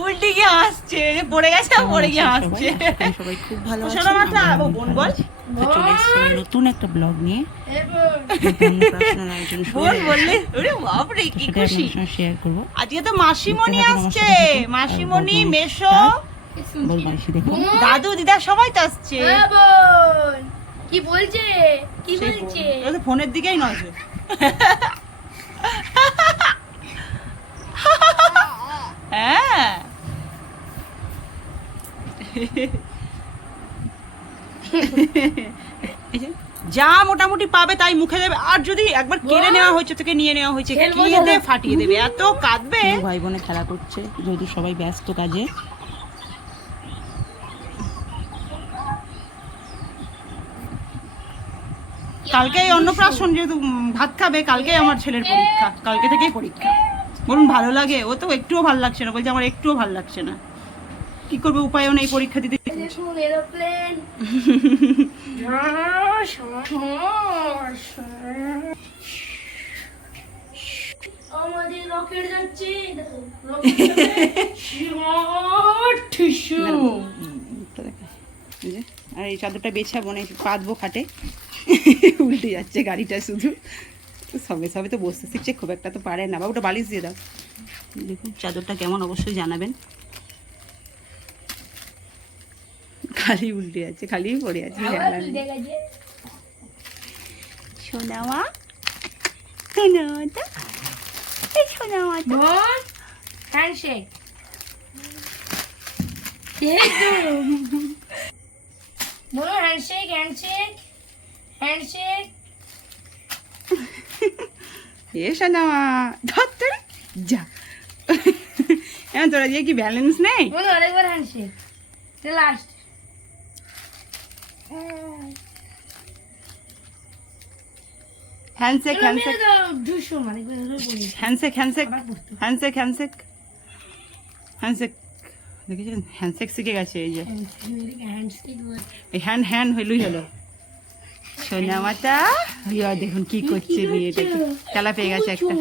উল্টে গিয়ে হাসছে পড়ে গেছে পড়ে গিয়ে হাসছে। সবাই খুব ভালো আছেন শোনো মাত্র আবো বোন বল। তো চলে এসেছি নতুন একটা ব্লগ নিয়ে। শেয়ার করব। আজকে তো মাসিমণি আসছে। মাসিমণি মেশো। দাদু দিদা সবাই তো আসছে। হ্যাঁ, কি বলছে? কি বলছে? ফোনের দিকেই নজর হ্যাঁ এই যে, মোটামুটি পাবে তাই মুখে দেবে। আর যদি একবার কেড়ে নেওয়া হয়েছে তোকে নিয়ে নেওয়া হয়েছে খেলব কি ফাটিয়ে দেবে। এত কাঁদবে? ভাই বোনে খেলা করছে যেহেতু সবাই ব্যস্ত কাজে। কালকে অন্নপ্রাশন যেহেতু ভাত খাবে কালকেই আমার ছেলের পরীক্ষা। কালকে থেকেই পরীক্ষা। বলুন ভালো লাগে? ও তো একটুও ভালো লাগছে না। বলছে আমার একটুও ভালো লাগছে না। কি করবে? উপায়ও নেই পরীক্ষা দিতে। এরোপ্লেন আমাদের রকেট যাচ্ছে। আর এই চাদরটা বেছাবো না এই পাতবো খাটে। উল্টে যাচ্ছে গাড়িটা শুধু। সবে সবে তো বসতে শিখছে খুব একটা তো পারে না। বা ওটা বালিশ দিয়ে দাও। দেখুন চাদরটা কেমন অবশ্যই জানাবেন। খালি উল্টে যাচ্ছে খালি পড়ে সোনামা সোনামাটা এই সোনামাটা হ্যান্ডশেক বলো হ্যান্ডশেক হ্যান্ডশেক হ্যান্ডশেক এ সোনামা ধর তোর যা। তোরা দিয়ে কি ব্যালেন্স নেই? বলো আরেকবার হ্যান্ডশেক লাস্ট হ্যান্ডশেক হ্যান্ডশেক। দুশো মানে হ্যান্ডশেক হ্যান্ডশেক পড়তো। Handshake handshake. হ্যান্ডশেক দেখেছেন? হ্যান্ডশেক শিখে গেছে এই যে। এই হ্যান্ড হ্যান্ড হইলই হলো। সোনা মাতা ইয়া দেখুন কি করছে মেয়েটা খেলা পেয়ে গেছে একটা।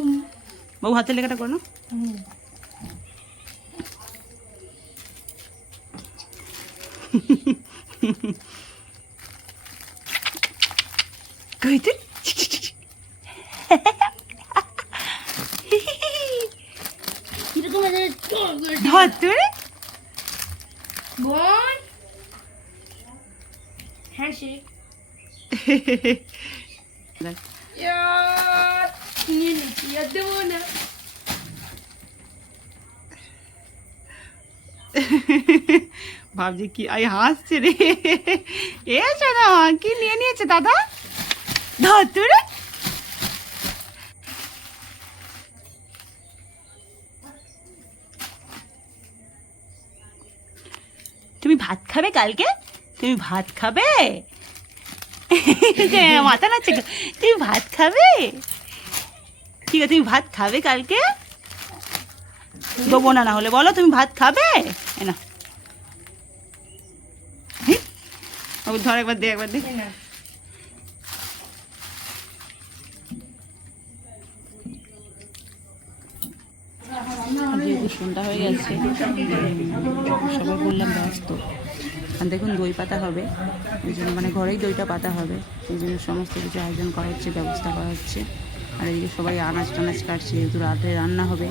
বউ হাতের লেখাটা করো না। কইতে কীরকম আছে ধর তোরে বোন হ্যান্ডশেক ইয়ার নিয়ে নিচ্ছি আর দেবো না ভাবছি কি আই হাসছে রে এ সোনা কি নিয়ে নিয়েছে দাদা ধর তোরে তুমি ভাত খাবে কালকে? তুমি ভাত খাবে? মাথা নাচছে তুমি ভাত খাবে? ঠিক আছে তুমি ভাত খাবে কালকে? দেবো না না হলে বলো তুমি ভাত খাবে? না? ধর একবার দে একবার দে না যেহেতু সন্ধ্যা হয়ে গেছে। সবাই বললাম ব্যস্ত। আর দেখুন দই পাতা হবে। এই জন্য মানে ঘরেই দইটা পাতা হবে। এই জন্য সমস্ত কিছু আয়োজন করা হচ্ছে ব্যবস্থা করা হচ্ছে। আর এদিকে সবাই আনাজ টানাজ কাটছে যেহেতু রাতে রান্না হবে।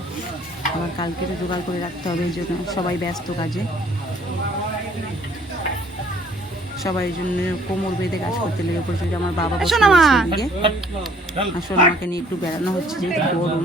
আবার কালকে তো জোগাড় করে রাখতে হবে এই জন্য সবাই ব্যস্ত কাজে। সবাই জন্য কোমর বেঁধে কাজ করতে লেগে পড়েছে। আমার বাবা বসে। আসলে আমাকে নিয়ে একটু বেড়ানো হচ্ছে যেহেতু গরম।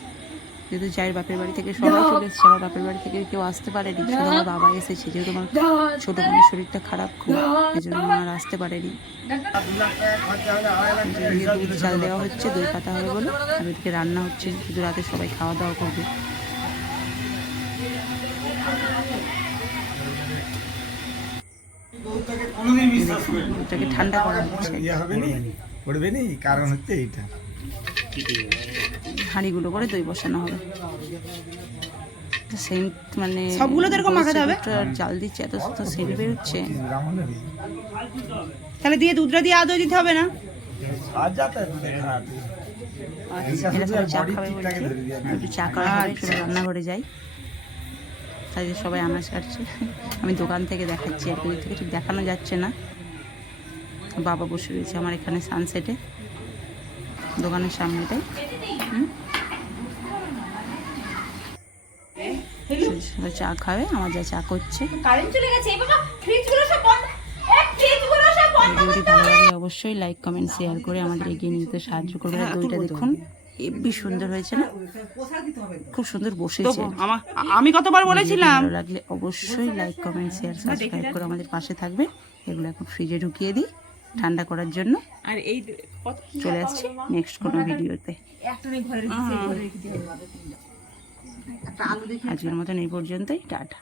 যেহেতু যাই বাপের বাড়ি থেকে সবাই চলে এসেছে আমার বাপের বাড়ি থেকে কেউ আসতে পারেনি শুধু আমার বাবা এসেছে যেহেতু আমার ছোট বোনের শরীরটা খারাপ খুব এই জন্য আর আসতে পারেনি। দুধ চাল দেওয়া হচ্ছে দই পাতা হবে বলে আর ওদিকে রান্না হচ্ছে শুধু রাতে সবাই খাওয়া দাওয়া করবে। কোনোদিন বিশ্বাস করি ঠান্ডা করা হচ্ছে। ইয়ে হবে নি পড়বে নি কারণ হচ্ছে এইটা। হাঁড়িগুলো করে দই বসানো হবে। সেন্ট মানে সবগুলো তো এরকম মাখাতে হবে? জাল দিচ্ছে এত তো সেন্ট বেরোচ্ছে। তাহলে দিয়ে দুধটা দিয়ে আদৌ দিতে হবে না? বলছে। একটু চা করা হবে একটু রান্নাঘরে যাই। তাই সবাই আনাজ কাটছে আমি দোকান থেকে দেখাচ্ছি আর থেকে ঠিক দেখানো যাচ্ছে না। বাবা বসে রয়েছে আমার এখানে সানসেটে দোকানের সামনেটাই। সবাই চা খাবে আমার যা চা করছে। ভিডিওটি ভালো লাগলে অবশ্যই লাইক কমেন্ট শেয়ার করে আমাদের এগিয়ে নিতে সাহায্য করবে। আর দইটা দেখুন হেব্বি সুন্দর হয়েছে না? খুব সুন্দর বসেছে। আমি কতবার বলেছিলাম। ভালো লাগলে অবশ্যই লাইক কমেন্ট শেয়ার সাবস্ক্রাইব করে আমাদের পাশে থাকবে। এগুলো এখন ফ্রিজে ঢুকিয়ে দিই। ঠান্ডা করার জন্য। আর এই চলে আসছি নেক্সট কোনো ভিডিওতে আজকের মতন এই পর্যন্তই টাটা।